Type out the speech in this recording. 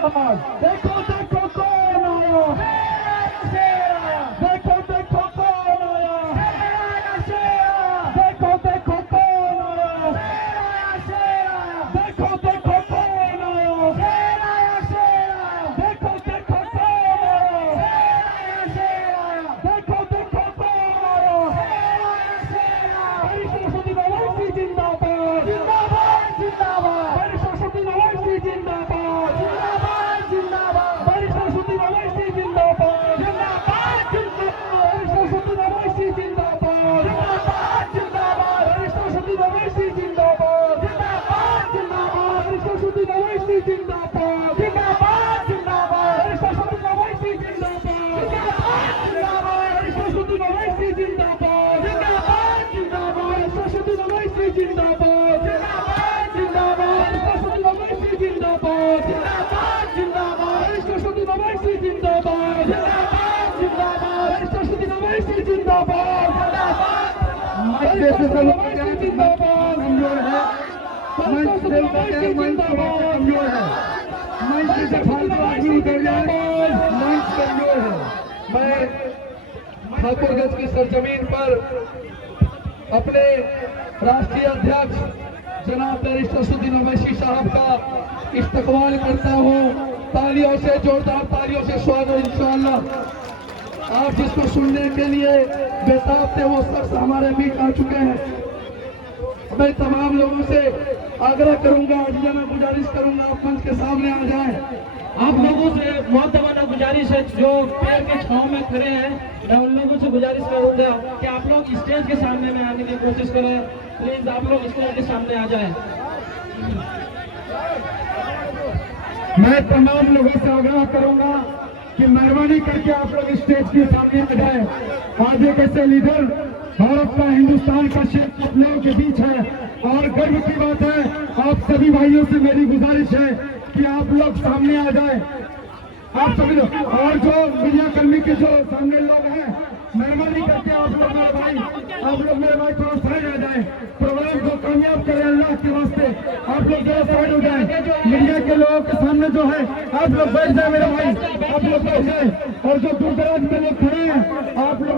देखो देखो कौन आया, देखो देखो कौन आया, देखो देखो कौन आया, देखो देखो कौन आया, देखो देखो कौन आया, देखो देखो कौन आया। हरी सरस्वती नवासी जिंदाबाद, जिंदाबाद जिंदाबाद। हरी सरस्वती नवासी जिंदाबाद, जिंदाबाद जिंदाबाद। हरी सरस्वती नवासी जिंदाबाद, जिंदाबाद जिंदाबाद। हरी सरस्वती नवासी जिंदाबाद, जिंदाबाद जिंदाबाद। हरी सरस्वती नवासी जिंदाबाद, जिंदाबाद जिंदाबाद। हरी सरस्वती नवासी जिंदाबाद, जिंदाबाद जिंदाबाद। हरी सरस्वती नवासी जिंदाबाद, जिंदाबाद जिंदाबाद। हरी सरस्वती नवासी जिंदाबाद, जिंदाबाद जिंदाबाद। हरी सरस्वती नवासी जिंदाबाद, जिंदाबाद जिंदाबाद। हरी सरस्वती नवासी जिंदाबाद, जिंदाबाद जिंदाबाद। हरी सरस्वती नवासी जिंदाबाद, जिंदाबाद जिंदाबाद। हरी सरस्वती नवासी जिंदाबाद, जिंदाबाद। मंच से जिंदाबाद कमजोर है, मंच से कमजोर है, मंच से फालतू आदमी उतर जाए, मंच कमजोर है। मैं ठाकुरगंज की सरजमीन पर अपने राष्ट्रीय अध्यक्ष जनाब बैरिस्टर सुदीन अवैसी साहब का इस्तकबाल करता हूँ। तालियों से, जोरदार तालियों से स्वागत इंशाअल्लाह। आप जिसको सुनने के लिए बेताब थे वो शख्स हमारे बीच आ चुके हैं। मैं तमाम लोगों से आग्रह करूंगा, अर्जना गुजारिश करूंगा, आप मंच के सामने आ जाएं। आप लोगों से मुअद्दबाना गुजारिश है जो पेड़ के छांव में खड़े हैं, मैं उन लोगों से गुजारिश करूंगा कि आप लोग स्टेज के सामने में आने की कोशिश करें। प्लीज आप लोग स्टेज के सामने आ जाएं। मैं तमाम लोगों से आग्रह करूंगा कि मेहरबानी करके आप लोग स्टेज के सामने आ जाए। आज एक ऐसे लीडर भारत का, हिंदुस्तान का शेर आप लोगों के बीच है और गर्व की बात है। आप सभी भाइयों से मेरी गुजारिश है कि आप लोग सामने आ जाए, आप सभी लोग। और जो मीडिया कर्मी के जो सामने लोग हैं, मेहरबानी करके आप लोग मेरे भाई थोड़ा साइड आ जाए। प्रोग्राम को कामयाब करें अल्लाह के वास्ते। आप लोग जरा साइड हो जाए। मीडिया के लोगों के सामने जो है आप लोग बैठ जाए मेरे भाई, आप लोग बैठ जाए। और जो दूर दराज में लोग खड़े हैं आप लोग